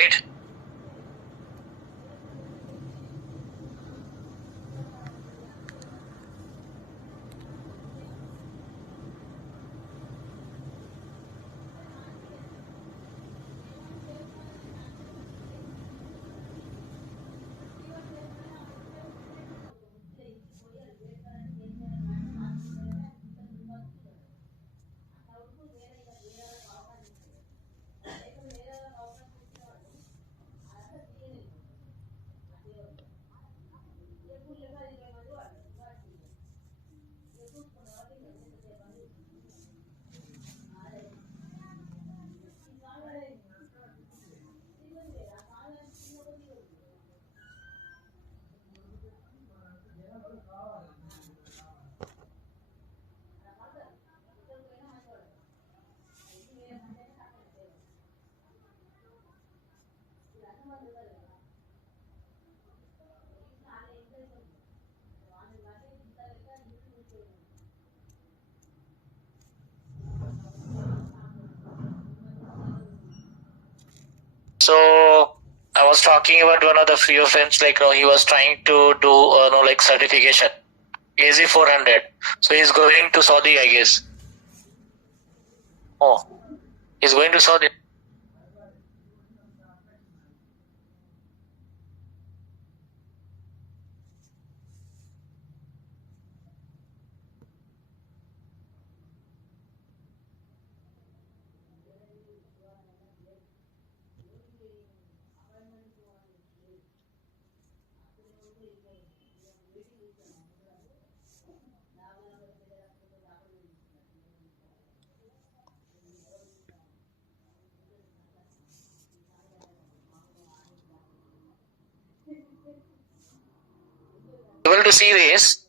right? So I was talking about one of the few friends, like he was trying to do like certification, AZ 400. So he's going to Saudi, I guess. Oh, he's going to Saudi. Able to see this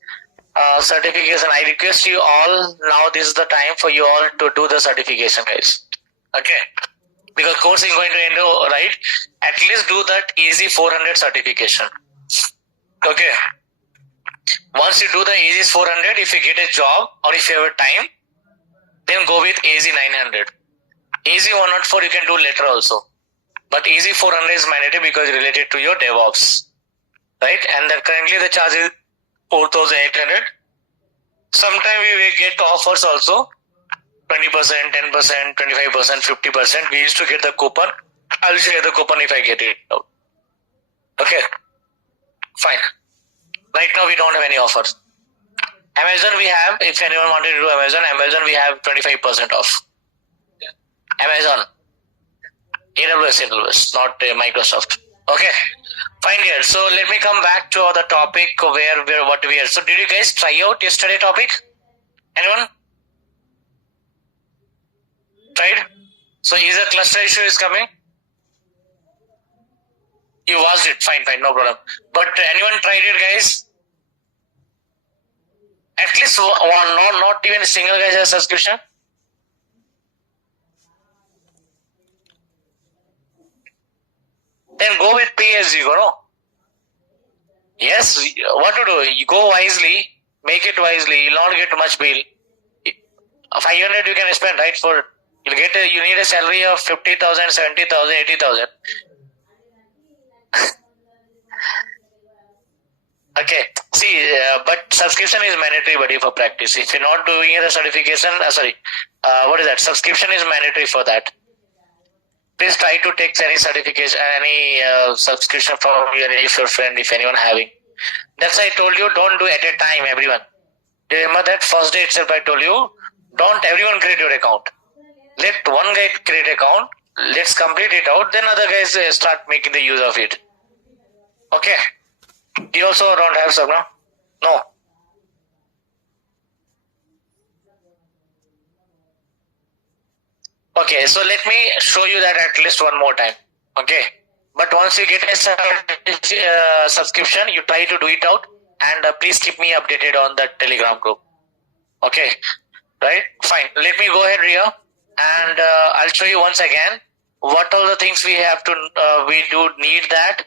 certification. I request you all, now this is the time for you all to do the certification, guys. Okay, because course is going to end, right? At least do that easy 400 certification. Okay, once you do the easy 400, if you get a job or if you have a time, then go with easy 900. Easy 104 you can do later also, but easy 400 is mandatory because related to your DevOps, right? And that currently the charge is 4,800. Sometimes we will get offers also, 20%, 10%, 25%, 50%. We used to get the coupon. I'll show you the coupon if I get it. Okay, fine. Right now we don't have any offers. Amazon we have, if anyone wanted to do Amazon we have 25% off. Amazon, AWS, not Microsoft. Okay, fine here. So let me come back to the topic what we are. So did you guys try out yesterday topic? Anyone? Tried? So is a cluster issue is coming? You watched it, fine, no problem. But anyone tried it, guys? At least one, not even a single guy has a subscription? Then go with pay as you go, no? Yes, what to do? You go wisely, make it wisely, you'll not get much bill. 500 you can spend, right? You need a salary of 50,000, 70,000, 80,000. Okay, see, but subscription is mandatory, buddy, for practice. If you're not doing the certification, subscription is mandatory for that. Please try to take any certification, any subscription from your friend, if anyone having. That's why I told you, don't do at a time, everyone. Remember that first day itself I told you, don't everyone create your account. Let one guy create account, let's complete it out, then other guys start making the use of it. Okay. You also don't have some, no? No. Okay, so let me show you that at least one more time. Okay. But once you get a subscription, you try to do it out, and please keep me updated on the Telegram group. Okay. Right? Fine. Let me go ahead here, and I'll show you once again what all the things we have to, we do need that.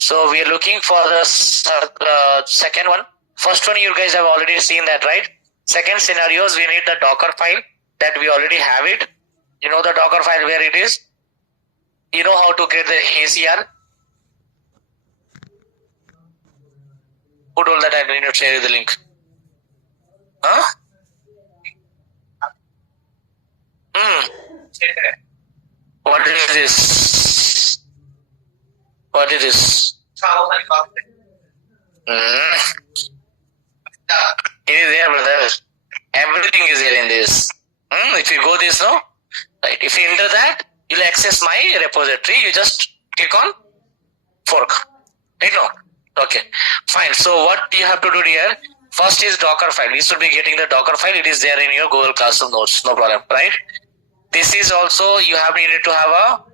So we are looking for the second one. First one you guys have already seen that, right? Second scenarios, we need the Docker file that we already have it. You know the Docker file where it is? You know how to create the ACR? Who told that I need to share you the link? Huh? What is this? What is this? It is there, brother. Everything is here in this. If you go this now, right? If you enter that, you'll access my repository. You just click on fork. Right now? Okay. Fine. So what you have to do here? First is Docker file. You should be getting the Docker file. It is there in your Google Classroom notes. No problem, right? This is also you have needed to have a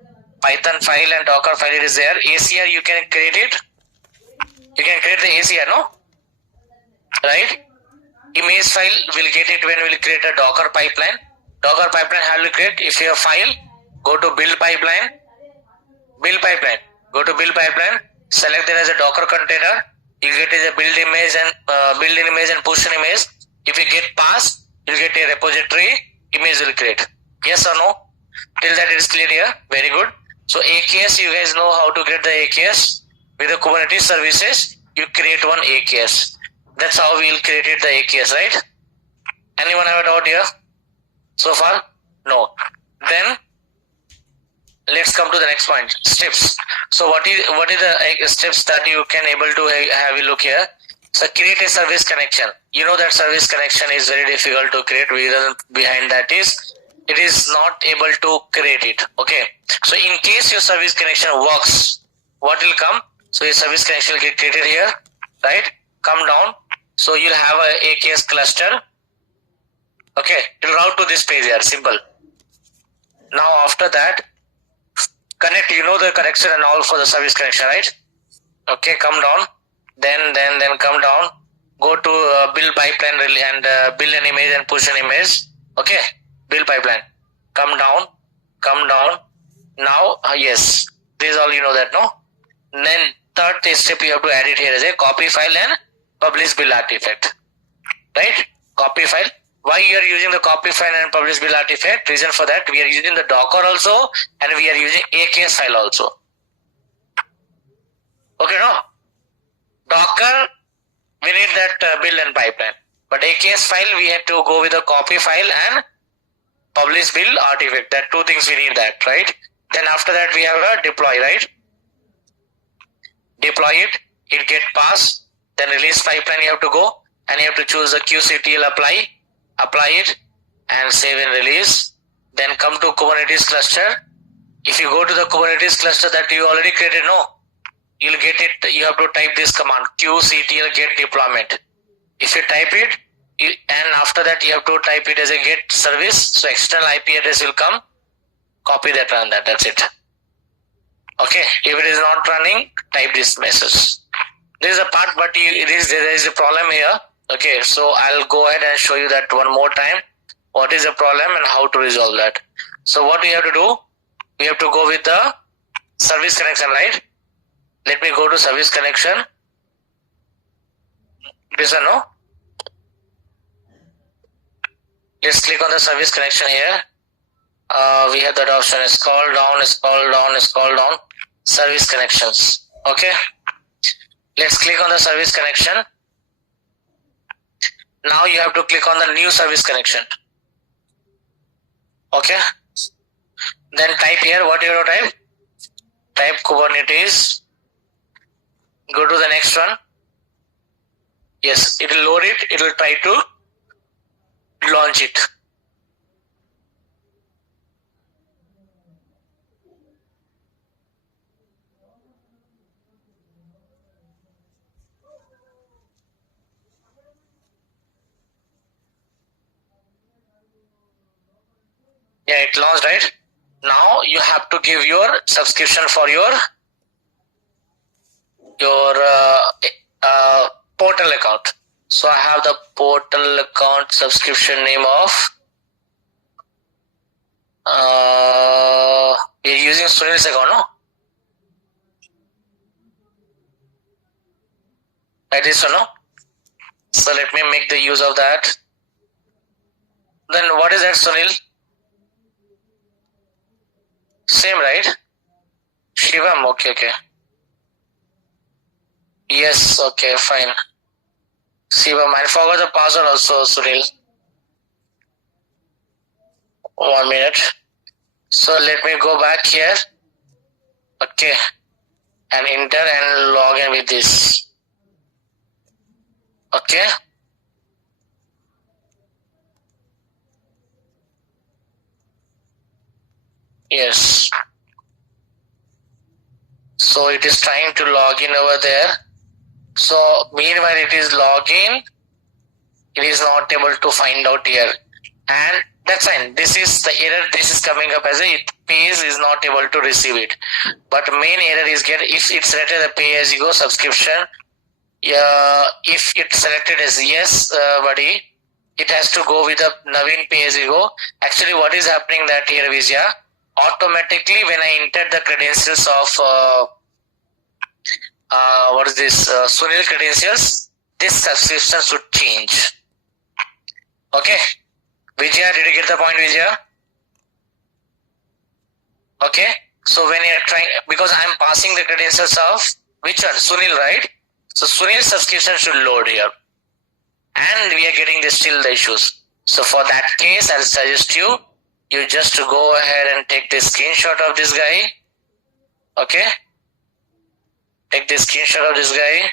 Python file and Docker file. It is there. ACR you can create it. You can create the ACR, no? Right? Image file will get it when we'll create a Docker pipeline. Docker pipeline how will create? If you have file, go to build pipeline. Build pipeline. Go to build pipeline. Select there as a Docker container. You get a build image and push an image. If you get pass, you'll get a repository. Image will create. Yes or no? Till that it is clear here. Very good. So AKS, you guys know how to get the AKS with the Kubernetes services. You create one AKS. That's how we'll create the AKS, right? Anyone have a doubt here? So far? No. Then let's come to the next point. Steps. So what is the steps that you can able to have a look here? So create a service connection. You know that service connection is very difficult to create. Reason behind that is it is not able to create it. Okay. So in case your service connection works, what will come? So your service connection will get created here, right? Come down. So you'll have a AKS cluster. Okay. It will route to this page here. Simple. Now after that, connect. You know the connection and all for the service connection, right? Okay. Come down. Then come down. Go to build pipeline and build an image and push an image. Okay. Build pipeline. Come down. Now, yes, this is all you know that, no? Then third step you have to add it here as a copy file and publish build artifact. Right? Copy file. Why you are using the copy file and publish build artifact? Reason for that, we are using the Docker also and we are using AKS file also. Okay, no? Docker, we need that build and pipeline. But AKS file, we have to go with the copy file and publish build artifact. That two things we need that, right? Then after that we have a deploy, right? Deploy it, it get passed. Then release pipeline you have to go and you have to choose the QCTL apply it and save and release. Then come to Kubernetes cluster. If you go to the Kubernetes cluster that you already created, no, you'll get it. You have to type this command QCTL get deployment. If you type it, and after that you have to type it as a get service. So external IP address will come. Copy that, run that. That's it. Okay. If it is not running, type this message. This is a part, but there is a problem here. Okay. So I'll go ahead and show you that one more time. What is the problem and how to resolve that. So what we have to do, we have to go with the service connection, right? Let me go to service connection. This one, no? Let's click on the service connection here. We have that option. Scroll down. Service connections. Okay. Let's click on the service connection. Now you have to click on the new service connection. Okay. Then type here. What you have to type? Type Kubernetes. Go to the next one. Yes, it will load it. It will try to launch it. Yeah, it launched, right? Now you have to give your subscription for your portal account. So I have the portal account subscription name of we're using Sunil's account, no? That is so, no? So let me make the use of that. Then what is that, Sunil? Same, right? Shivam, okay. Yes, okay, fine. Shivam, I forgot the password also, Sunil. 1 minute. So let me go back here. Okay. And enter and log in with this. Okay. Yes. So it is trying to log in over there. So meanwhile it is logging, it is not able to find out here. And that's fine. This is the error. This is coming up as a page is not able to receive it. But main error is if it's selected the pay as you go subscription. If it's selected as yes, buddy, it has to go with the Naveen pay as you go. Actually, what is happening that here, Vijaya, automatically when I enter the credentials of what is this Sunil credentials, this subscription should change. Okay, Vijaya, did you get the point, Vijaya? Okay, so when you're trying, because I'm passing the credentials of which one, Sunil, right? So Sunil subscription should load here, and we are getting this still the issues. So for that case, I'll suggest you just go ahead and take the screenshot of this guy. Okay, take the screenshot of this guy.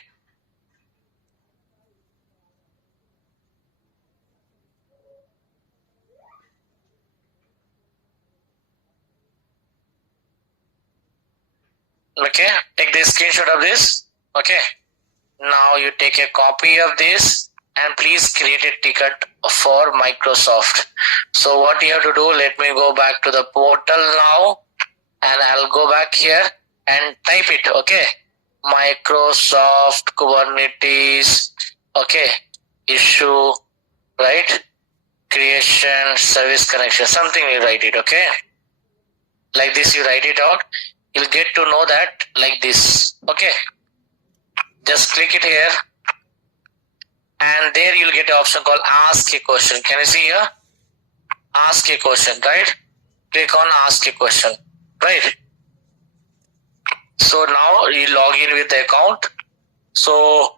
Okay, take the screenshot of this. Okay, now you take a copy of this and please create a ticket for Microsoft. So what you have to do, let me go back to the portal now, and I'll go back here and type it. Okay, Microsoft Kubernetes. Okay, issue, right? Creation, service connection, something you write it. Okay, like this you write it out. You'll get to know that like this. Okay, just click it here, and there you'll get an option called ask a question. Can you see here? Ask a question, right? Click on ask a question, right? So now you log in with the account. So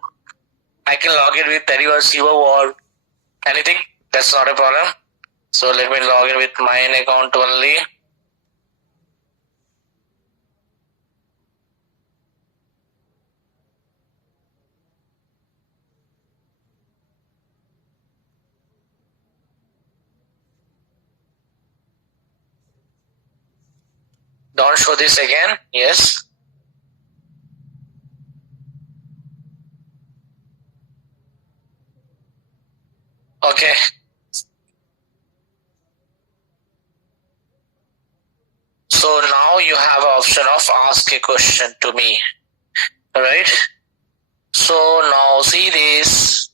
I can log in with Terry or Siva or anything. That's not a problem. So let me log in with my account only. Don't show this again. Yes. Okay. So now you have an option of ask a question to me. Alright. So now see this.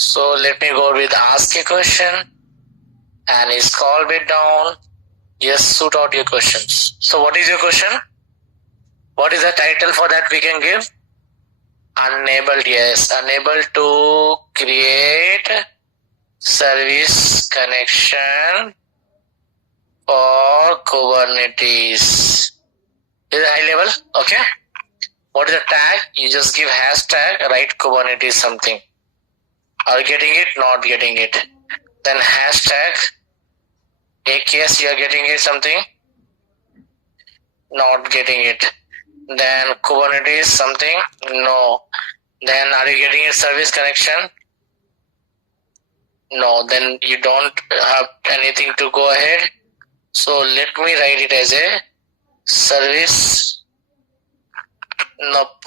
So let me go with ask a question and scroll bit down. Just shoot out your questions. So what is your question? What is the title for that we can give? Unable, yes. Unable to create service connection for Kubernetes. Is it high level? Okay. What is the tag? You just give hashtag, write Kubernetes something. Are you getting it? Not getting it. Then hashtag AKS, you are getting it something? Not getting it. Then Kubernetes something? No. Then are you getting a service connection? No. Then you don't have anything to go ahead. So let me write it as a service. Nope.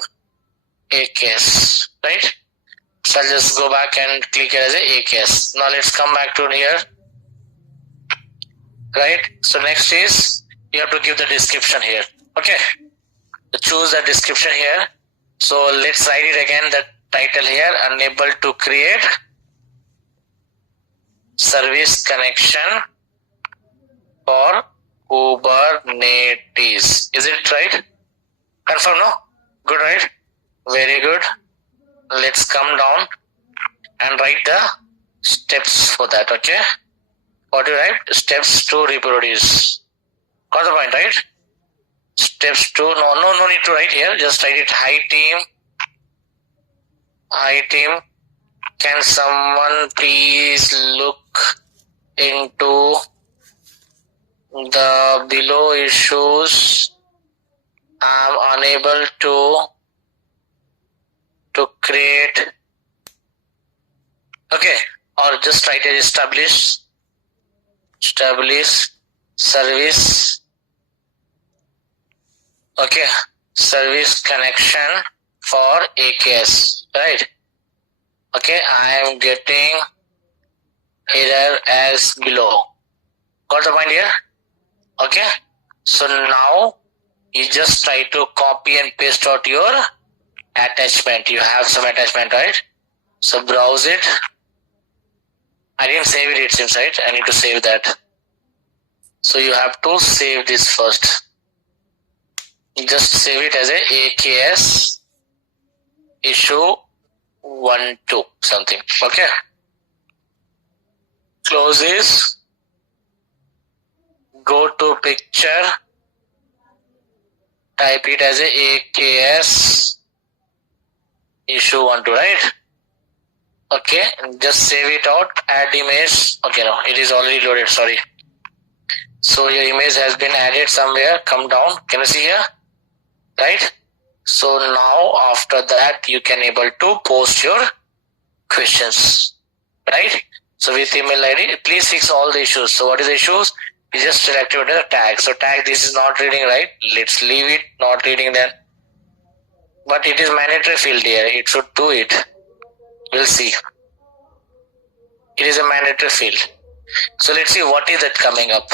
AKS. Right? So I'll just go back and click it as a AKS. Now let's come back to here. Right? So next is you have to give the description here. Okay. Choose the description here. So let's write it again, the title here, unable to create service connection for Kubernetes. Is it right? Confirm, no? Good, right? Very good. Let's come down and write the steps for that. Okay, what do you write? Steps to reproduce. Got the point, right? Steps to no need to write here. Just write it. Hi team. Can someone please look into the below issues? I'm unable to create. Okay, or just write it. Establish service. Okay, service connection for AKS, right? Okay, I am getting error as below. Got the point here? Okay, so now you just try to copy and paste out your attachment. You have some attachment, right? So browse it. I didn't save it, it seems, right? I need to save that. So you have to save this first. Just save it as a AKS issue 1-2 something. Okay. Close this. Go to picture. Type it as a AKS issue 1-2, right? Okay. Just save it out. Add image. Okay, no, it is already loaded. Sorry. So your image has been added somewhere. Come down. Can you see here? Right? So now after that you can able to post your questions, right? So with email ID, please fix all the issues. So what is the issues? You just activate the tag. So tag, this is not reading, right? Let's leave it not reading then. But it is mandatory field here. It should do it. We'll see. It is a mandatory field. So let's see what is that coming up.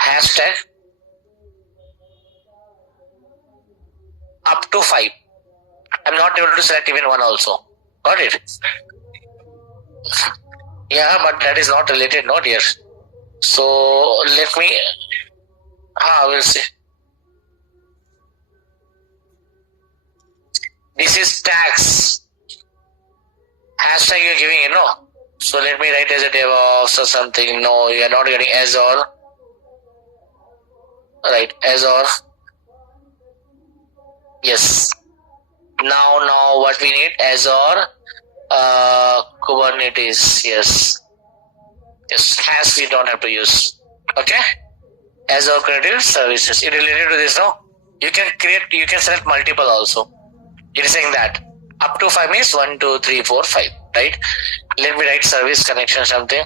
Hashtag up to 5. I'm not able to select even one also. Got it? Yeah, but that is not related, not here. So let me. We'll see. This is tags. Hashtag you're giving, So let me write as a DevOps or something. No, you are not getting as or. Right, as or. Yes. Now what we need? Azure Kubernetes. Yes. Has we don't have to use. Okay. Azure Kubernetes services. It related to this, no? You can select multiple also. It is saying that up to 5 means 1, 2, 3, 4, 5. Right? Let me write service connection something.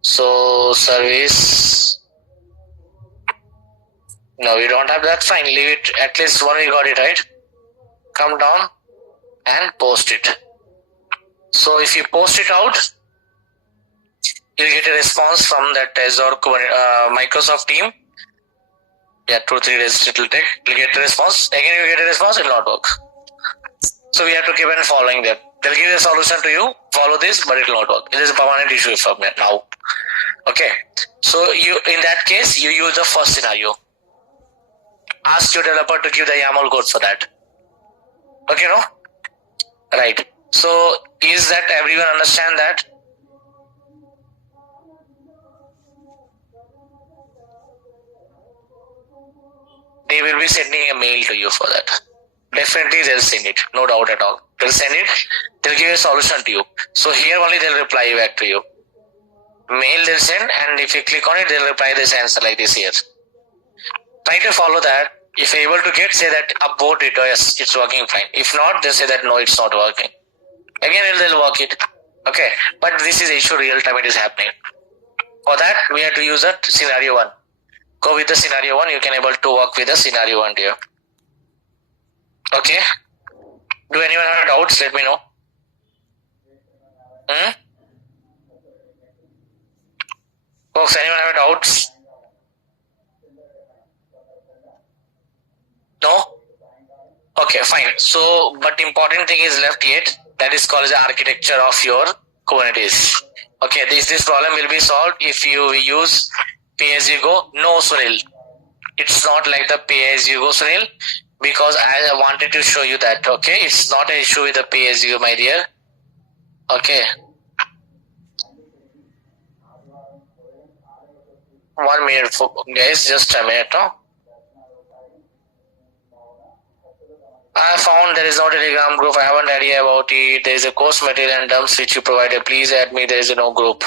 So service. No, we don't have that. Fine, leave it. At least one we got it, right? Come down and post it. So if you post it out, you'll get a response from that Azure Microsoft team. Yeah, 2-3 days it will take. You'll get a response. Again, you get a response, it will not work. So we have to keep on following them. They'll give a solution to you. Follow this, but it will not work. It is a permanent issue from now. Okay. So you, in that case, you use the first scenario. Ask your developer to give the YAML code for that. Okay, no? Right. So, is that everyone understand that? They will be sending a mail to you for that. Definitely they'll send it. No doubt at all. They'll send it. They'll give a solution to you. So here only they'll reply back to you. Mail they'll send, and if you click on it, they'll reply this answer like this here. Try to follow that. If you're able to get, say that about it, or yes, it's working fine. If not, they say that no, it's not working. Again, they'll work it. Okay, but this is issue real time, it is happening. For that, we have to use that scenario 1. Go with the scenario 1, you can able to work with the scenario 1 here. Okay. Do anyone have doubts? Let me know. Folks, anyone have doubts? No? Okay, fine. So, but important thing is left yet. That is called the architecture of your Kubernetes. Okay, this problem will be solved if you use pay-as-you-go. No, Sunil. It's not like the pay-as-you-go, Sunil. because I wanted to show you that. Okay, it's not an issue with the pay-as-you-go, my dear. Okay. 1 minute, guys. Just a minute. No? I found there is no Telegram group. I haven't idea about it. There is a course material and dumps which you provided. Please add me. There is no group.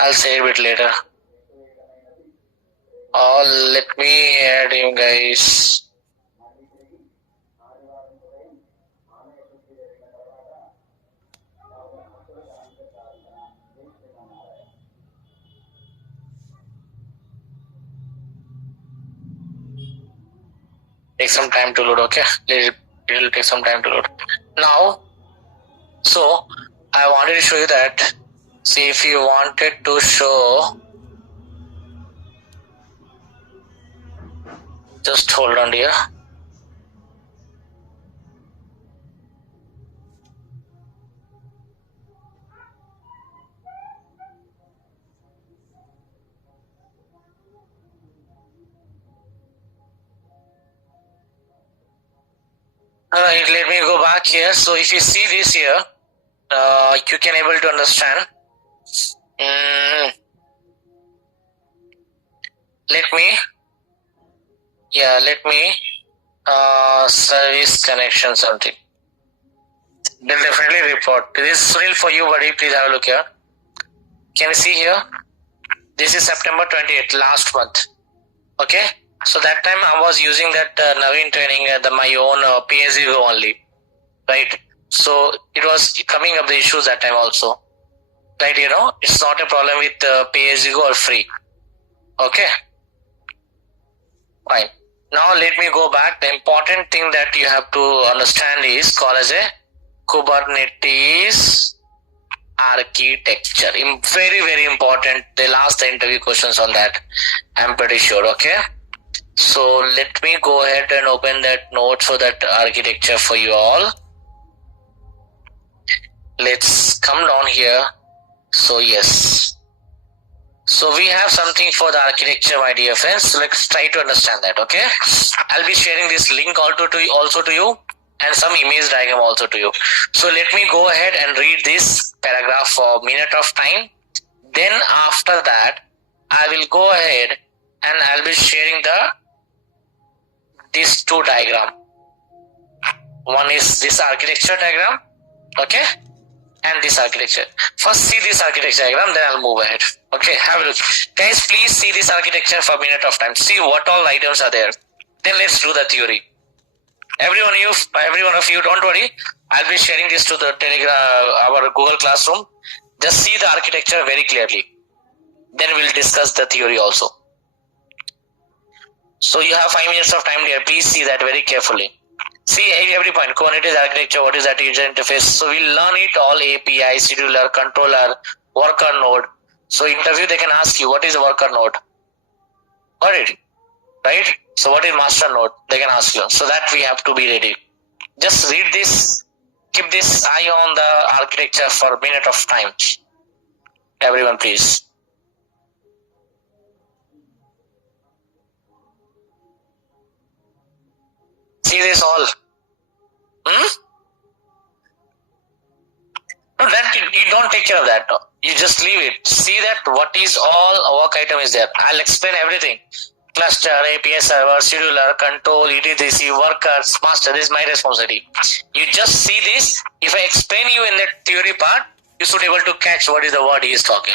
I'll say it a bit later. Oh, let me add you guys. Take some time to load. Okay, it will take some time to load. Now, so I wanted to show you that. See, if you wanted to show, just hold on here. Alright, let me go back here. So if you see this here, you can able to understand. Let me service connection something. They'll definitely report. This is real for you, buddy. Please have a look here. Can you see here? This is September 28th, last month. Okay. So that time I was using that Naveen training, my own pay-as-you-go only, right? So it was coming up the issues that time also, right? You know, it's not a problem with pay-as-you-go or free. Okay, fine. Now let me go back. The important thing that you have to understand is called as a Kubernetes architecture. Very, very important. They'll ask the interview questions on that. I'm pretty sure. Okay. So let me go ahead and open that note for that architecture for you all. Let's come down here. So yes. So we have something for the architecture, my dear friends. So let's try to understand that. Okay. I'll be sharing this link also to you and some image diagram also to you. So let me go ahead and read this paragraph for a minute of time. Then after that, I will go ahead and I'll be sharing these two diagram. One is this architecture diagram, okay, and this architecture. First see this architecture diagram, then I'll move ahead. Okay, have a look. Guys, please see this architecture for a minute of time. See what all items are there. Then let's do the theory. Every one of you, don't worry. I'll be sharing this to the Telegram, our Google Classroom. Just see the architecture very clearly. Then we'll discuss the theory also. So you have 5 minutes of time here. Please see that very carefully. See every point. Kubernetes architecture, what is that user interface? So we'll learn it all: API, scheduler, controller, worker node. So interview they can ask you what is a worker node. Got it? Right? So what is master node? They can ask you. So that we have to be ready. Just read this. Keep this eye on the architecture for a minute of time. Everyone, please. See this all. No, that you don't take care of that. You just leave it. See that what is all work item is there. I'll explain everything. Cluster, API server, scheduler, control, etc, workers, master. This is my responsibility. You just see this. If I explain you in that theory part, you should be able to catch what is the word he is talking.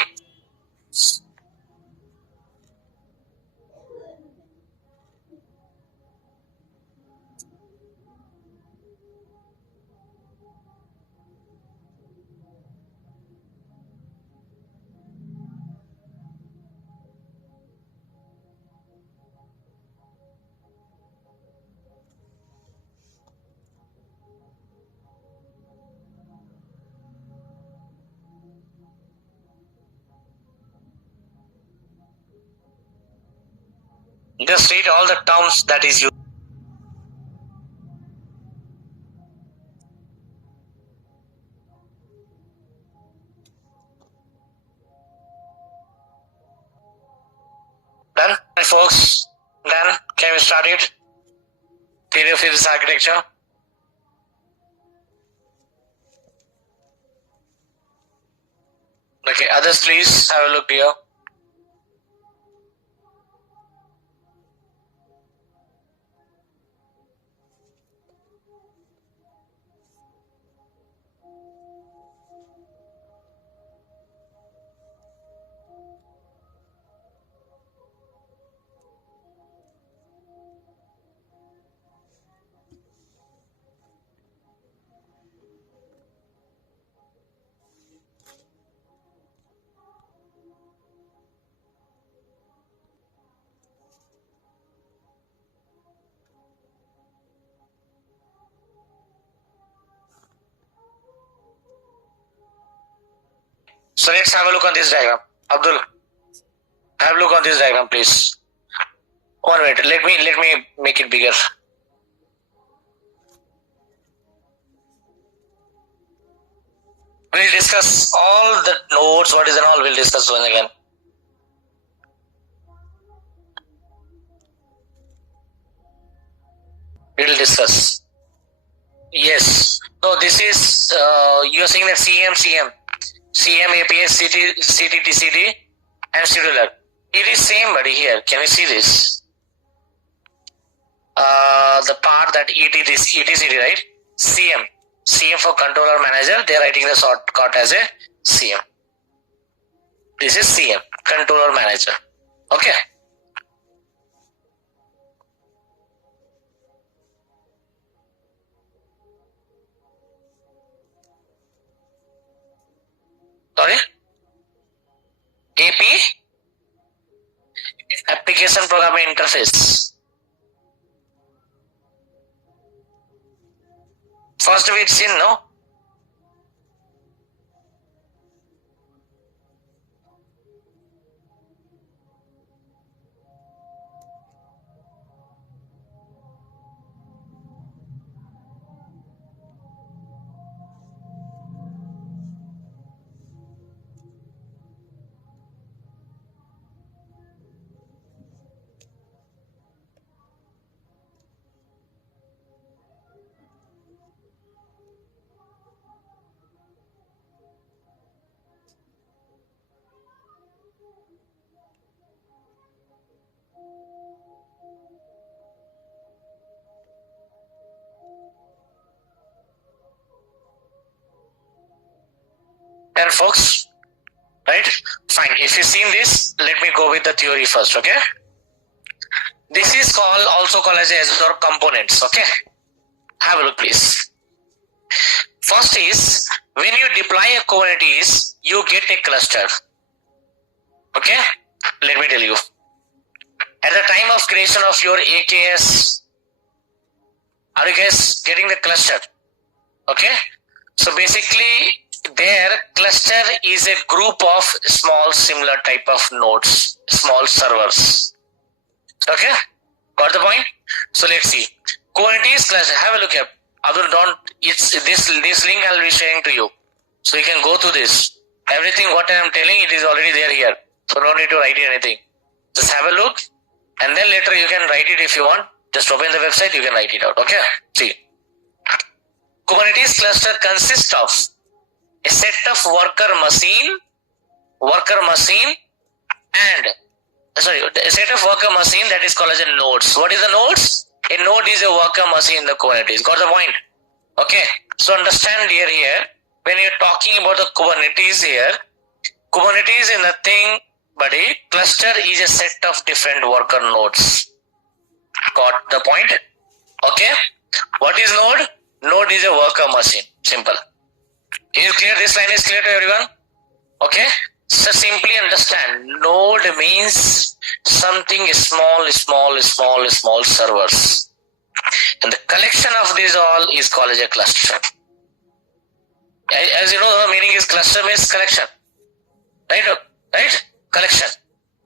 Just read all the terms that is used. Done? And folks, done. Can we start it? Theory of this architecture. Okay, others please have a look here. So let's have a look on this diagram. Abdul, have a look on this diagram, please. 1 minute. Let me make it bigger. We'll discuss all the nodes. What is and all? We'll discuss once again. We'll discuss. Yes. No, this is you are saying that CM, APS, CT, TCD, and scheduler. It is same, buddy. Here, can we see this? The part that ETCD, right? CM for controller manager. They are writing the shortcut as a CM. This is CM, controller manager. Okay. Sorry? AP? Application Programming Interface. First we've seen, no? And folks, right? Fine. If you've seen this, let me go with the theory first, okay? This is also called as Azure components, okay? Have a look, please. First is, when you deploy a Kubernetes, you get a cluster. Okay? Let me tell you. At the time of creation of your AKS, are you guys getting the cluster? Okay? So basically, their cluster is a group of small similar type of nodes, small servers. Okay, got the point? So let's see. Kubernetes cluster. Have a look here. Abdul, don't. It's this link I'll be sharing to you, so you can go through this. Everything what I am telling, it is already there here. So no need to write anything. Just have a look, and then later you can write it if you want. Just open the website. You can write it out. Okay. See. Kubernetes cluster consists of a set of worker machine, and a set of worker machine that is called as a nodes. What is the nodes? A node is a worker machine in the Kubernetes. Got the point? Okay. So understand here, when you're talking about the Kubernetes here, Kubernetes is nothing but a cluster is a set of different worker nodes. Got the point? Okay. What is node? Node is a worker machine. Simple. Is it clear? This line is clear to everyone? Okay. So simply understand, node means something small servers. And the collection of these all is called as a cluster. As you know, the meaning is cluster means collection. Right? Collection.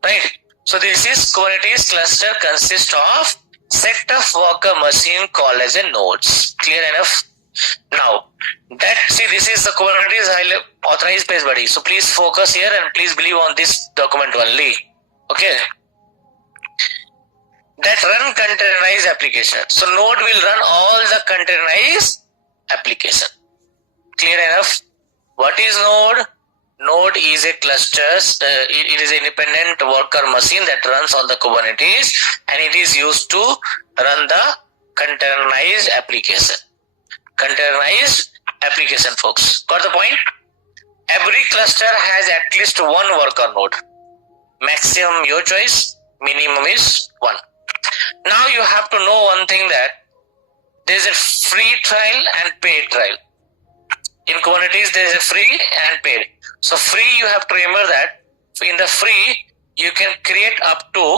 Right? So this is Kubernetes cluster consists of set of worker machine called as a nodes. Clear enough? Now, this is the Kubernetes authorized page, buddy. So please focus here and please believe on this document only. Okay. that run containerized application. So node will run all the containerized application. Clear enough? What is node? Node is a clusters. It is an independent worker machine that runs on the Kubernetes, and it is used to run the containerized application. Containerized application, folks. Got the point? Every cluster has at least one worker node. Maximum your choice, minimum is 1. Now you have to know one thing, that there is a free trial and paid trial. In Kubernetes there is a free and paid. So free, you have to remember that in the free you can create up to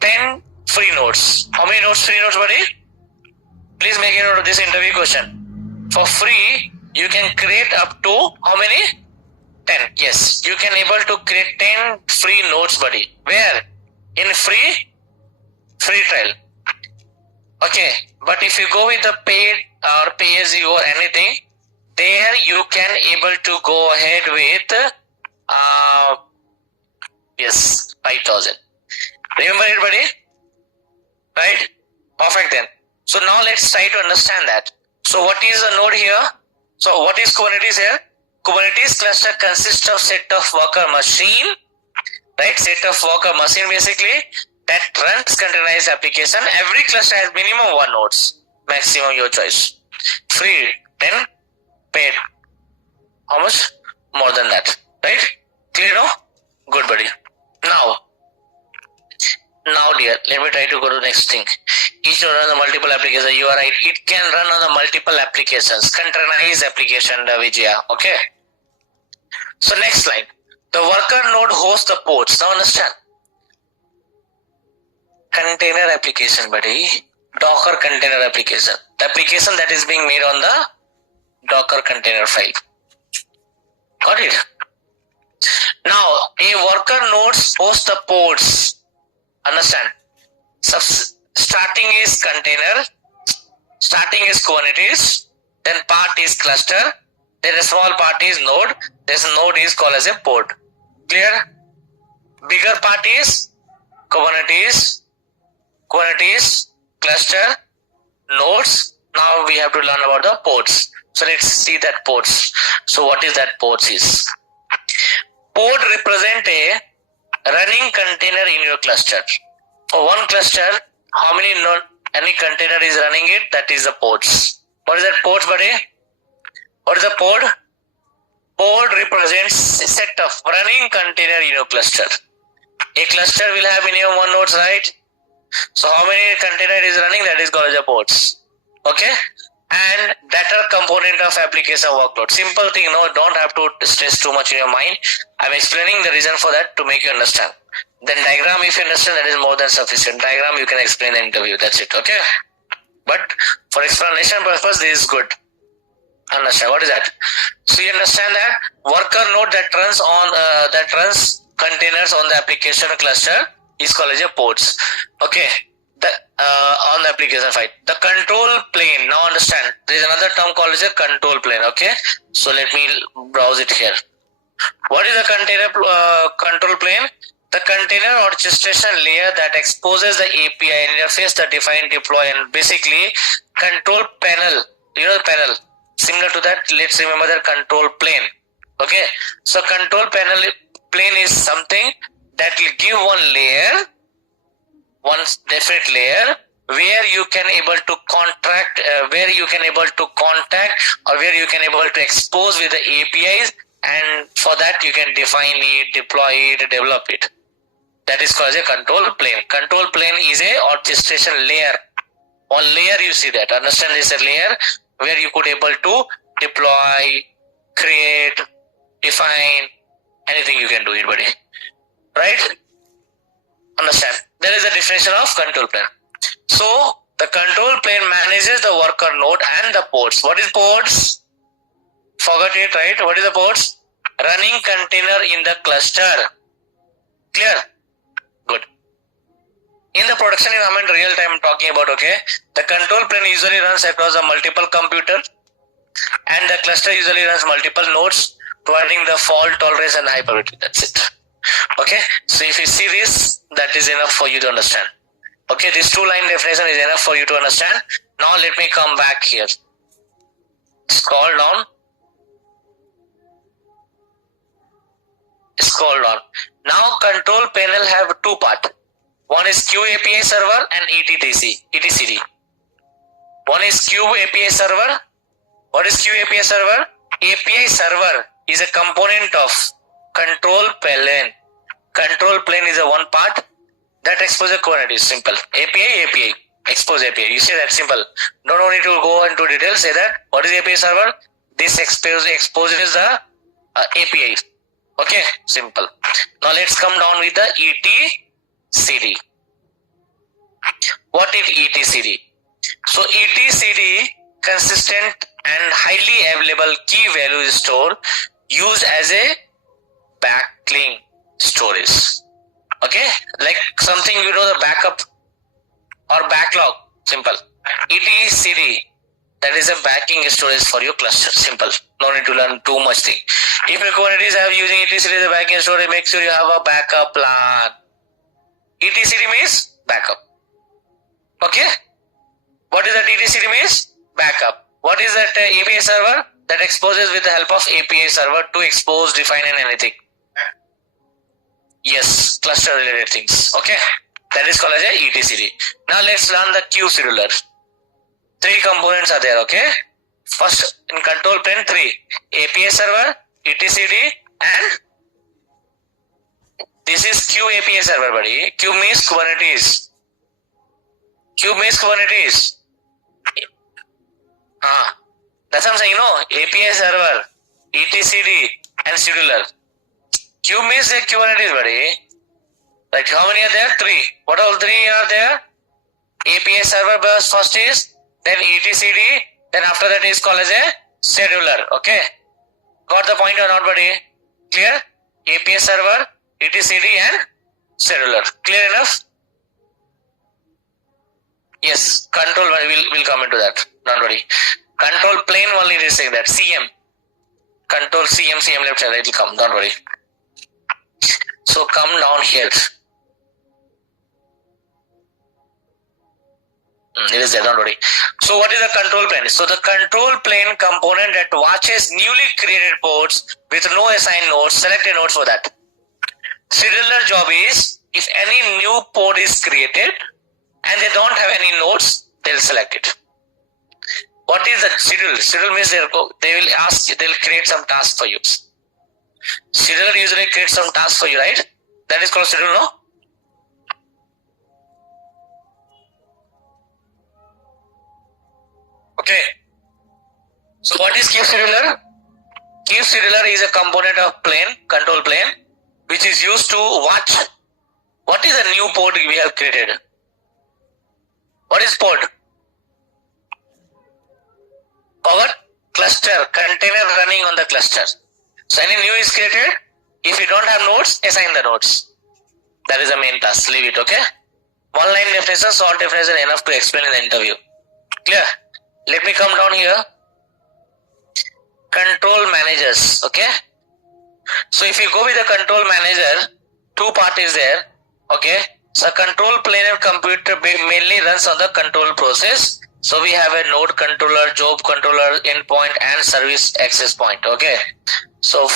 10 free nodes. How many nodes? Free nodes, buddy? Please make a note of this interview question. For free you can create up to how many? 10. Yes, you can able to create 10 free nodes, buddy. Where? In free trial. Okay, but if you go with the paid or pay as you or anything, there you can able to go ahead with yes, 5,000. Remember it, buddy? Right? Perfect then. So now let's try to understand that. So what is the node here? So what is Kubernetes here? Kubernetes cluster consists of set of worker machine, right? Set of worker machine basically that runs containerized application. Every cluster has minimum 1 nodes, maximum your choice. Free 10, paid how much? More than that, right? Clear now? Good, buddy. Now dear, let me try to go to the next thing. Each node runs on multiple applications. You are right. It can run on the multiple applications. Containerized application, Vijaya. Okay. So next line. The worker node hosts the ports. Now understand. Container application, buddy. Docker container application. The application that is being made on the Docker container file. Got it? Now, a worker node hosts the ports. Understand? Starting is container, starting is Kubernetes, then part is cluster, then a small part is node, this node is called as a port. Clear? Bigger part is Kubernetes, cluster, nodes. Now we have to learn about the ports. So let's see that ports. So what is that ports is? Port represent a running container in your cluster. For one cluster, how many node, any container is running it, that is the ports. What is that ports, buddy? What is the port? Port represents a set of running container in your cluster. A cluster will have minimum 1 nodes, right? So how many container is running, that is called as the ports. Okay? And that are component of application workload. Simple thing, no, don't have to stress too much in your mind. I'm explaining the reason for that to make you understand. Then diagram, if you understand, that is more than sufficient. Diagram you can explain in the interview, that's it, okay? But for explanation purpose, this is good. Understand, what is that? So you understand that worker node that runs on that runs containers on the application cluster is called as a ports. Okay. On the application file. The control plane, now understand, there is another term called as a control plane, okay? So let me browse it here. What is the container control plane? The container orchestration layer that exposes the API interface, the define, deploy, and basically control panel, you know the panel, similar to that, let's remember the control plane, okay? So control plane is something that will give one layer, one definite layer where you can able to contract, where you can able to contact, or where you can able to expose with the APIs, and for that you can define it, deploy it, develop it. That is called a control plane. Control plane is a orchestration layer. One layer you see that. Understand, this is a layer where you could able to deploy, create, define, anything you can do it, buddy. Right? Understand? There is a definition of control plane. So the control plane manages the worker node and the ports. What is ports? Forgot it, right? What is the ports? Running container in the cluster. Clear? Good. In the production environment, real time I'm talking about, okay? The control plane usually runs across the multiple computer, and the cluster usually runs multiple nodes, providing the fault tolerance and hypervolatility. That's it. Okay, so if you see this, that is enough for you to understand. Okay, this 2-line definition is enough for you to understand. Now let me come back here. Scroll down. Scroll down. Now control panel have two parts. One is QAPI server and etcd. One is QAPI server. What is QAPI server? API server is a component of control plane. Control plane is a one part that exposes Kubernetes. Simple. API, expose API. You see that simple. Don't need to go into details. Say that. What is API server? This exposes the API. Okay, simple. Now let's come down with the etcd. What is etcd? So etcd consistent and highly available key value store used as a backlink storage. Okay, like something the backup or backlog. Simple. etcd, that is a backing storage for your cluster. Simple. No need to learn too much thing. If your Kubernetes are using etcd as a backing storage, make sure you have a backup plan. etcd means backup. Okay. What is that etcd means? Backup. What is that API server? That exposes with the help of API server to expose, define and anything. Yes, cluster related things. Okay. That is called as a etcd. Now let's learn the queue scheduler. 3 components are there. Okay. First in control plane 3. API server, etcd and this is Q API server, buddy. Q means Kubernetes. Q means Kubernetes. That's what I'm saying, API server, etcd and scheduler. Q means a Kubernetes, buddy. Like how many are there? 3. What all 3 are there? API server first is, then etcd, then after that is called as a scheduler. Okay. Got the point or not, buddy? Clear? API server, etcd and scheduler. Clear enough? Yes, control, we'll come into that. Don't worry. Control plane only is saying that. CM. Control CM left side, it will come. Don't worry. So come down here. It is there, don't worry. So what is the control plane? So the control plane component that watches newly created ports with no assigned nodes, select a node for that. Scheduler job is, if any new port is created and they don't have any nodes, they'll select it. What is the schedule? Schedule means they will ask you, they'll create some task for you. Scheduler usually creates some task for you, right? That is called schedule, no? Okay. So what is queue scheduler? Queue scheduler is a component of plane, control plane, which is used to watch what is the new port we have created. What is port? Our cluster, container running on the cluster. So any new is created. If you don't have nodes, assign the nodes. That is the main task. Leave it, okay? One line definition, short definition enough to explain in the interview. Clear? Let me come down here. Control managers, okay? So if you go with the control manager, 2 part is there, okay? So control plane and computer mainly runs on the control process. So we have a node controller, job controller, endpoint and service access point, okay? So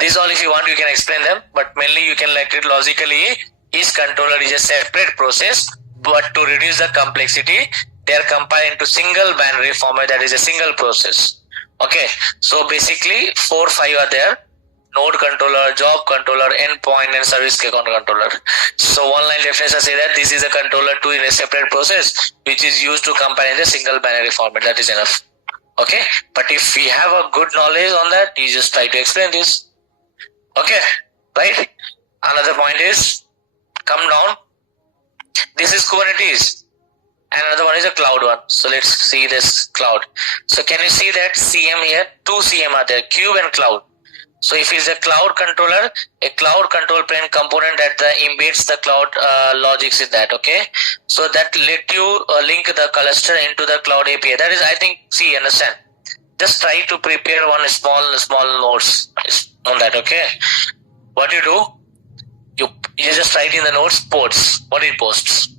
these all if you want you can explain them, but mainly you can like it logically. Each controller is a separate process, but to reduce the complexity, they are compiled into single binary format, that is a single process. Okay, so basically 4, 5 are there. Node controller, job controller, endpoint and service controller. So one line definition say that this is a controller 2 in a separate process which is used to compile in the single binary format. That is enough. Okay, but if we have a good knowledge on that, you just try to explain this. Okay, right? Another point is, come down. This is Kubernetes. And another one is a cloud one. So let's see this cloud. So can you see that CM here? 2 CM are there, cube and cloud. So if it's a cloud controller, a cloud control plane component that embeds the cloud logics in that, okay? So that let you link the cluster into the cloud API. That is, I think, see, understand. Just try to prepare one small nodes on that, okay? What you do, You just write in the notes ports. What is posts?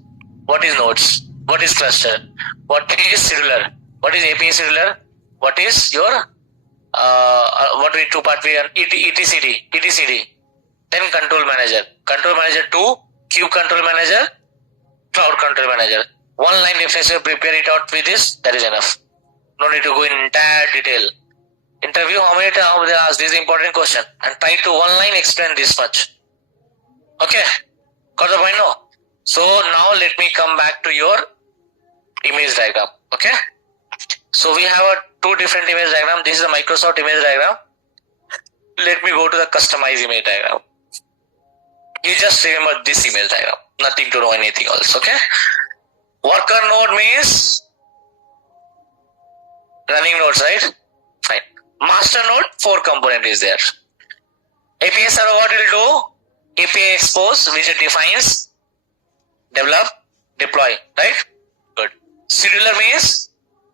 What is nodes? What is cluster? What is scheduler? What is API scheduler? What is your what we two part we are etcd. Then control manager. Control manager 2, kube control manager, cloud control manager. One line definition, prepare it out with this, that is enough. No need to go in entire detail. Interview, how many times they ask this important question and try to one line explain this much. Okay, got the point now? So now let me come back to your image diagram. Okay, so we have two different image diagram. This is a Microsoft image diagram. Let me go to the customized image diagram. You just remember this image diagram, nothing to know anything else. Okay, worker node means running nodes, right? Fine. Master node, 4 component is there. API server, what will do? API expose, which defines, develop, deploy, right? Good. Scheduler means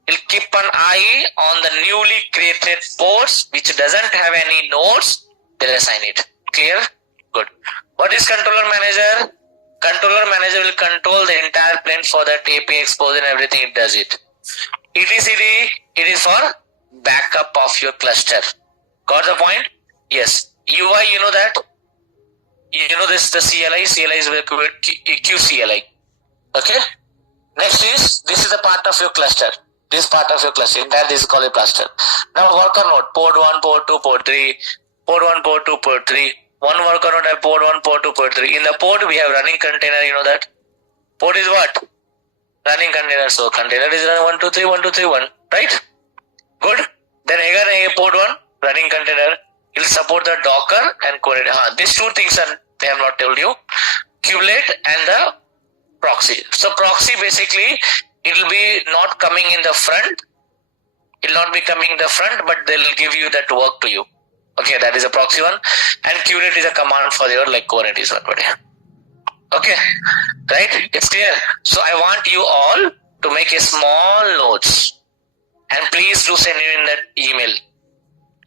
it'll keep an eye on the newly created ports which doesn't have any nodes. They'll assign it. Clear? Good. What is controller manager? Controller manager will control the entire plane for that API expose and everything. It does it. etcd, it is for backup of your cluster. Got the point? Yes. UI, you know that? You know this, the CLI is QCLI. Okay. Next is, this is the part of your cluster. This part of your cluster. Entire this is called a cluster. Now worker node, port 1, port 2, port 3, port 1, port 2, port 3. One worker node have port 1, port 2, port 3. In the port we have running container, you know that? Port is what? Running container. So container is 1, 2, 3, 1, 2, 3, 1. Right? Good. Then again port 1, running container. It will support the Docker and Kubernetes. These two things are, they have not told you. Kubelet and the proxy. So proxy basically, it will be not coming in the front. It will not be coming in the front, but they will give you that work to you. Okay, that is a proxy one. And Kubelet is a command for your like Kubernetes one. Okay, right? It's clear. So I want you all to make a small notes. And please do send you in that email.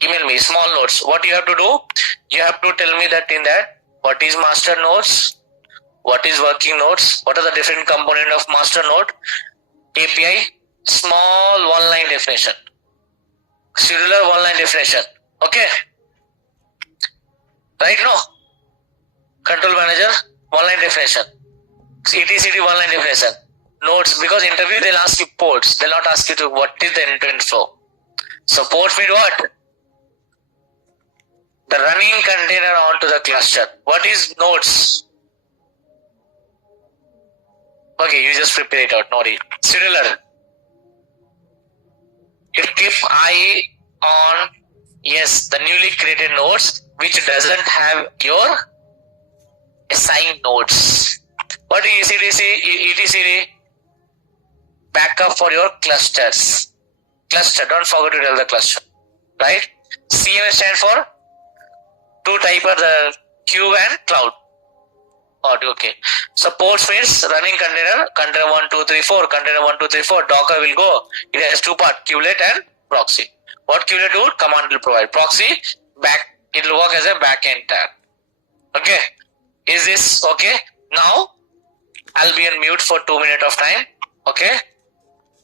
Email me small notes. What you have to do? You have to tell me that in that what is master nodes, what is working nodes, what are the different component of master node, API, small one line definition, scheduler one line definition. Okay, right now control manager one line definition, etcd one line definition, nodes, because interview they'll ask you ports, they'll not ask you to what is the end-to-end flow. So ports mean what? The running container onto the cluster. What is nodes? Okay, you just prepare it out. No worry. Scheduler. It keep eye on, yes, the newly created nodes which doesn't have your assigned nodes. What is etcd? Backup for your clusters. Cluster. Don't forget to tell the cluster. Right? CMS stand for two type are the queue and cloud. Okay. So ports means running container, container 1, 2, 3, 4, container 1, 2, 3, 4. Docker will go. It has two parts, kubelet and proxy. What kubelet do? Command will provide. Proxy, it will work as a backend tab. Okay. Is this okay? Now, I'll be on mute for 2 minutes of time. Okay.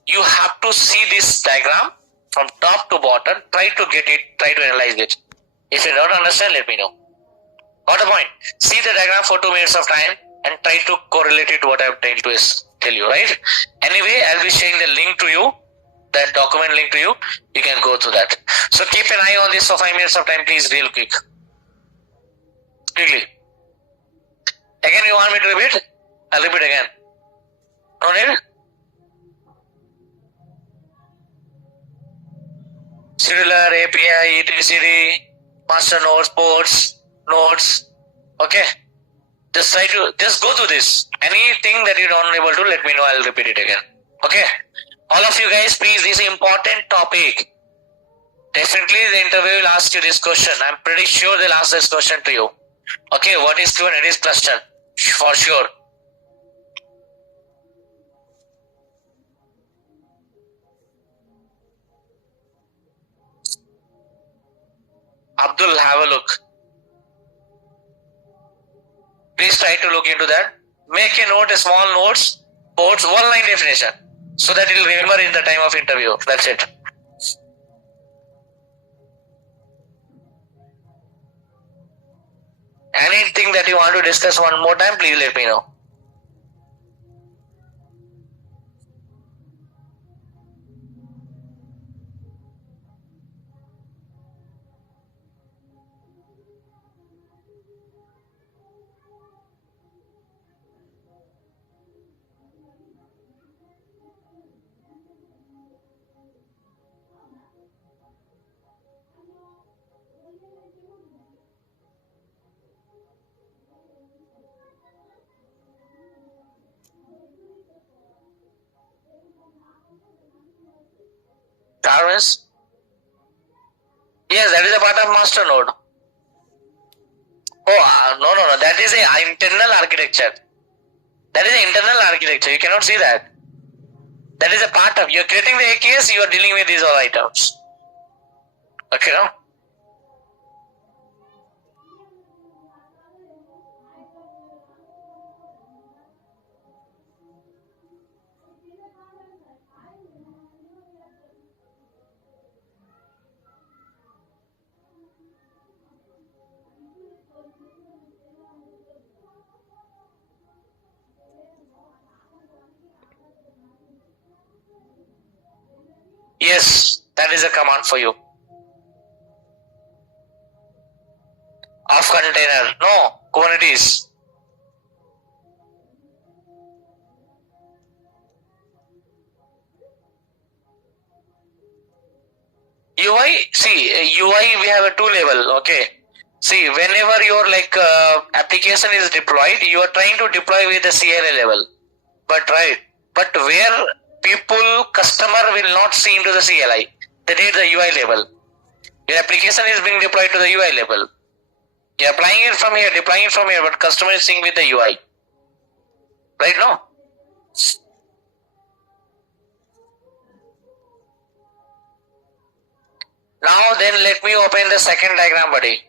You have to see this diagram from top to bottom. Try to get it, try to analyze it. If you don't understand, let me know. Got the point? See the diagram for 2 minutes of time and try to correlate it to what I'm trying to tell you, right? Anyway, I'll be sharing the link to you, that document link to you. You can go through that. So keep an eye on this for 5 minutes of time, please, real quick. Quickly. Again, you want me to repeat? I'll repeat again. No need? Scheduler, API, etcd, master nodes, ports, nodes. Okay. Just try to go through this. Anything that you're not able to, let me know. I'll repeat it again. Okay. All of you guys, please, this is an important topic. Definitely the interview will ask you this question. I'm pretty sure they'll ask this question to you. Okay, what is Kubernetes cluster? For sure. Abdul, have a look. Please try to look into that. Make a note, a small notes, quotes, one line definition, so that you'll remember in the time of interview. That's it. Anything that you want to discuss one more time, please let me know. Darwin's? Yes, that is a part of master node. Oh, no. That is a internal architecture. That is an internal architecture. You cannot see that. That is a part of, you're creating the AKS, you are dealing with these all items. Okay, no? Yes, that is a command for you. Of container. No, Kubernetes. UI, see, UI we have a two level, okay. See, whenever your application is deployed, you are trying to deploy with the CLI level. But where people, customer will not see into the CLI. They need the UI level. Your application is being deployed to the UI level. You're applying it from here, deploying it from here, but customer is seeing with the UI. Right now? Now then let me open the second diagram, buddy.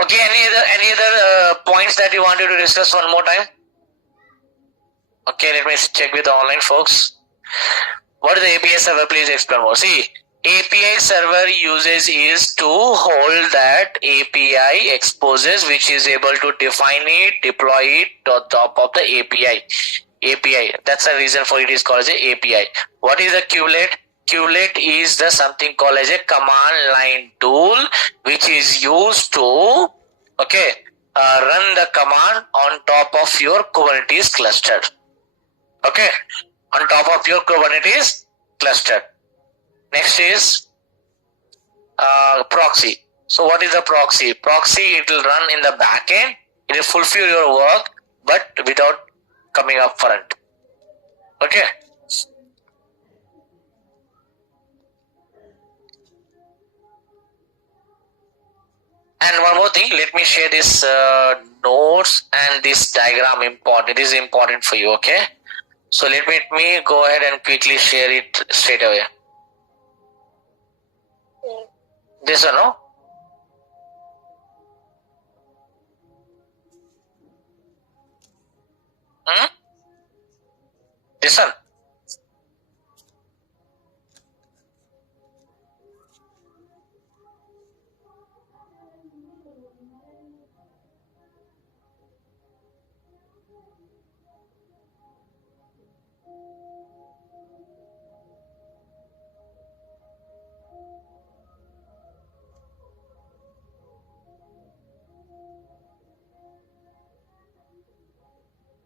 Okay, any other points that you wanted to discuss one more time? Okay, let me check with the online folks. What is the API server? Please explain more. See, API server usage is to hold that API exposes, which is able to define it, deploy it on top of the API. That's the reason for it is called as a API. What is a kubelet? Kubelet is the something called as a command line tool, which is used to run the command on top of your Kubernetes cluster. Okay, on top of your Kubernetes cluster. Next is proxy. So what is a proxy? Proxy, it will run in the back end. It will fulfill your work, but without coming up front. Okay. And one more thing, let me share this notes and this diagram important. This is important for you, okay? So let me go ahead and quickly share it straight away. This one, no? This one?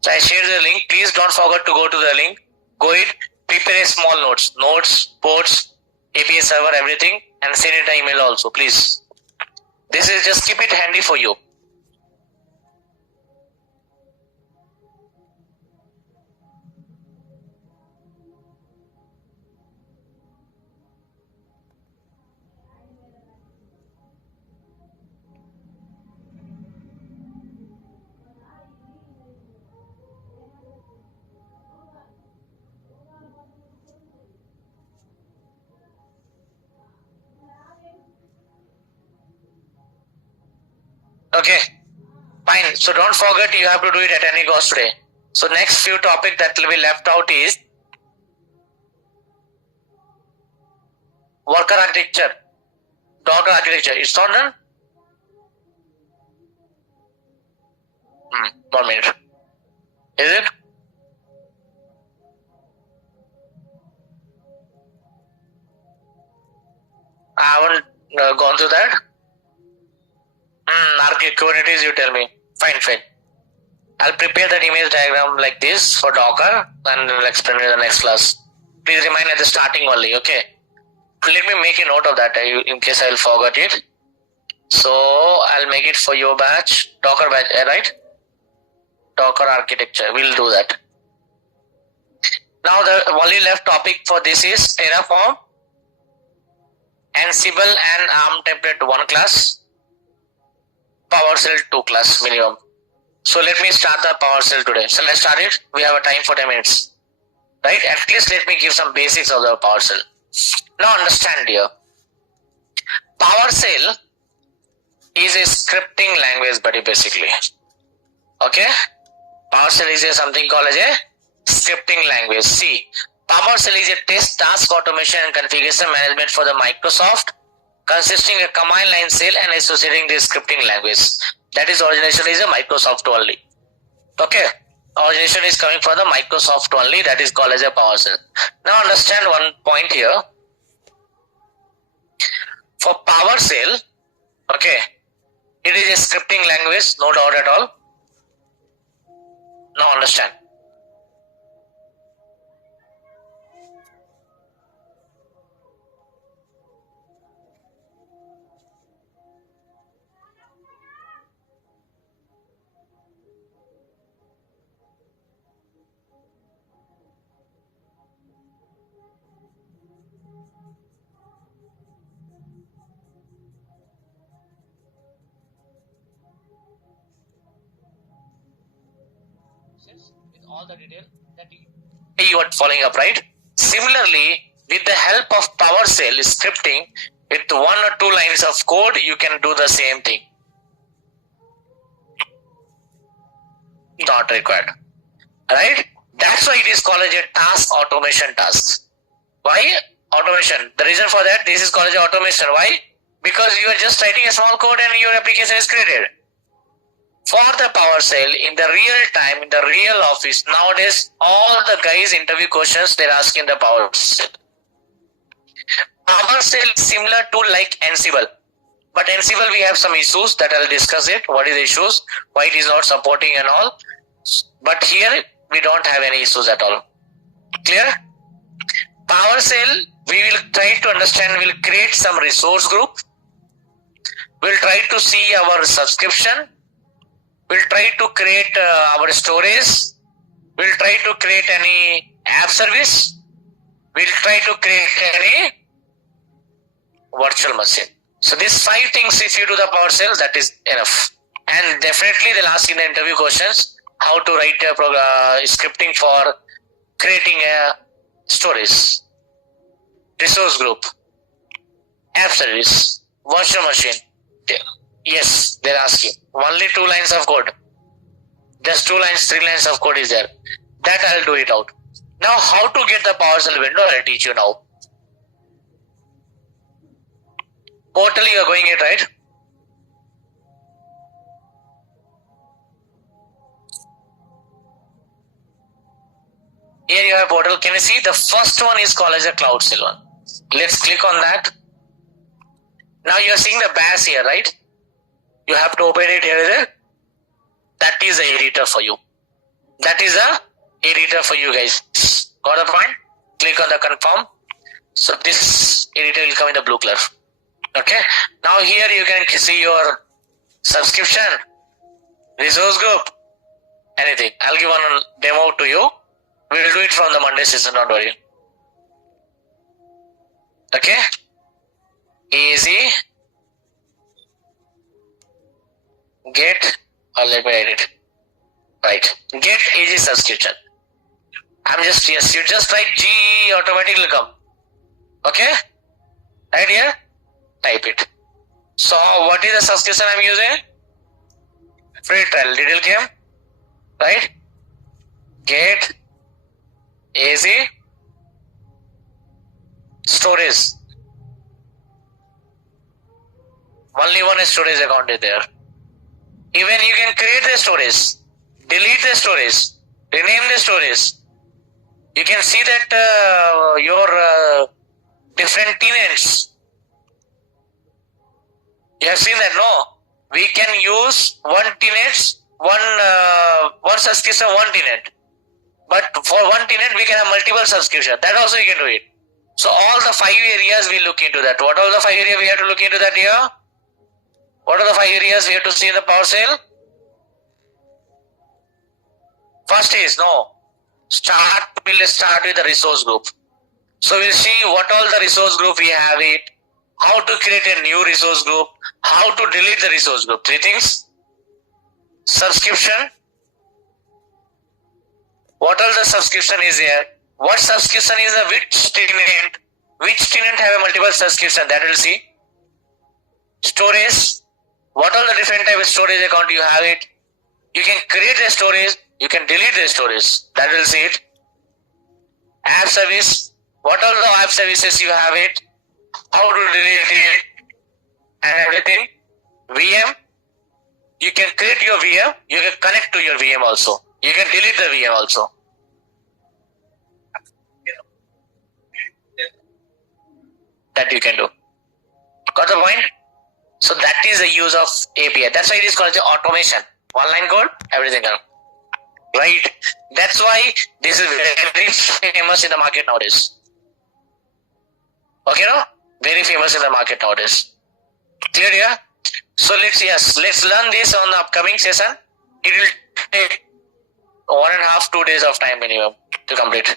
So I shared the link. Please don't forget to go to the link. Go it, prepare a small notes, ports, API server, everything, and send it an email also, please. This is just keep it handy for you. Okay, fine. So don't forget, you have to do it at any cost today. So next few topic that will be left out is worker architecture, Docker architecture. It's not done? 1 minute. Is it? I haven't gone through that. Kubernetes, you tell me. Fine. I'll prepare that image diagram like this for Docker and we'll explain it in the next class. Please remind at the starting only, okay? Let me make a note of that in case I'll forget it. So I'll make it for your batch, Docker batch, right? Docker architecture, we'll do that. Now the only left topic for this is Terraform, Ansible and ARM template 1 class, PowerShell 2 class minimum. So let me start the PowerShell today. So let's start it. We have a time for 10 minutes. Right? At least let me give some basics of the PowerShell. Now understand here. PowerShell is a scripting language, buddy, basically. Okay? PowerShell is something called as a scripting language. See, PowerShell is a test, task automation and configuration management for the Microsoft, consisting of command line shell and associating the scripting language. That is origination is a Microsoft only. Okay, origination is coming from the Microsoft only. That is called as a PowerShell. Now understand one point here. For PowerShell, okay, it is a scripting language, no doubt at all. Now understand. With all the detail that you are following up, right? Similarly, with the help of PowerShell scripting, with 1 or 2 lines of code, you can do the same thing. Not required. Right? That's why it is called as a task automation task. Why? Automation. The reason for that, this is called as automation. Why? Because you are just writing a small code and your application is created. For the PowerShell, in the real time, in the real office, nowadays, all the guys interview questions they're asking the PowerShell. PowerShell is similar to like Ansible. But Ansible, we have some issues that I'll discuss it. What is the issues? Why it is not supporting and all. But here, we don't have any issues at all. Clear? PowerShell, we will try to understand, we'll create some resource group. We'll try to see our subscription. We'll try to create our storage. We'll try to create any app service. We'll try to create any virtual machine. So these 5 things, if you do the PowerShell, that is enough. And definitely they'll ask in the interview questions how to write a scripting for creating a storage, resource group, app service, virtual machine. Yes, they're asking. Only 2 lines of code. Just 2 lines, 3 lines of code is there. That I'll do it out. Now, how to get the PowerShell window, I'll teach you now. Portal, you are going it, right? Here you have portal. Can you see? The first one is called as a Cloud Shell one. Let's click on that. Now you are seeing the bash here, right? You have to open it here. That is the editor for you. That is the editor for you guys. Got the point? Click on the confirm. So this editor will come in the blue color. Okay. Now here you can see your subscription, resource group, anything. I'll give one demo to you. We will do it from the Monday session, don't worry. Okay. Easy. Get, or let me write it. Right. Get easy subscription. I'm just, yes, you just write G, automatically come. Okay. Right here. Type it. So what is the subscription I'm using? Free trial. Detail came, right? Get easy storage. Only one storage account is there. Even you can create the storage, delete the storage, rename the storage. You can see that your different tenants. You have seen that, no? We can use one tenant, one subscription, one tenant. But for one tenant, we can have multiple subscription. That also you can do it. So all the 5 areas we look into that. What are the 5 areas we have to look into that here? What are the 5 areas we have to see in the PowerShell? First is, we'll start with the resource group. So we'll see what all the resource group we have it, how to create a new resource group, how to delete the resource group. 3 things. Subscription. What all the subscription is here? What subscription is a which tenant? Which tenant have a multiple subscription? That we'll see. Storage. What all the different type of storage account you have it? You can create a storage. You can delete the storage. That will see it. App service. What all the app services you have it? How to delete it and everything. VM. You can create your VM. You can connect to your VM also. You can delete the VM also. That you can do. Got the point? So that is the use of API. That's why it is called the automation. One line code, everything else. Right? That's why this is very famous in the market nowadays. Okay, no? Very famous in the market nowadays. Clear here? So let's learn this on the upcoming session. It will take 1.5 to 2 days of time minimum to complete.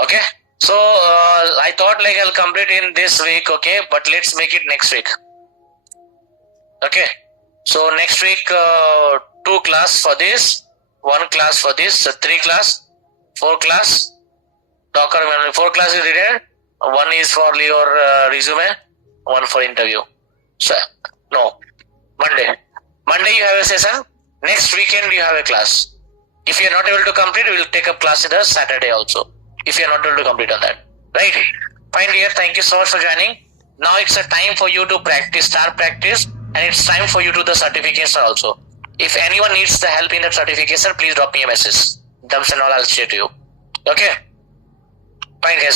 Okay? So I thought like I'll complete in this week, okay? But let's make it next week. Okay? So next week 2 class for this, 1 class for this, so 3 class, 4 class, Docker 4 class is read. 1 is for your resume, 1 for interview. So no, Monday you have a session. Next weekend you have a class. If you are not able to complete, we will take up class on the Saturday also. If you are not able to complete on that, right? Fine, dear. Thank you so much for joining. Now it's a time for you to practice, start practice, and it's time for you to do the certification also. If anyone needs the help in the certification, please drop me a message. Thumbs and all, I'll share to you. Okay? Fine, guys.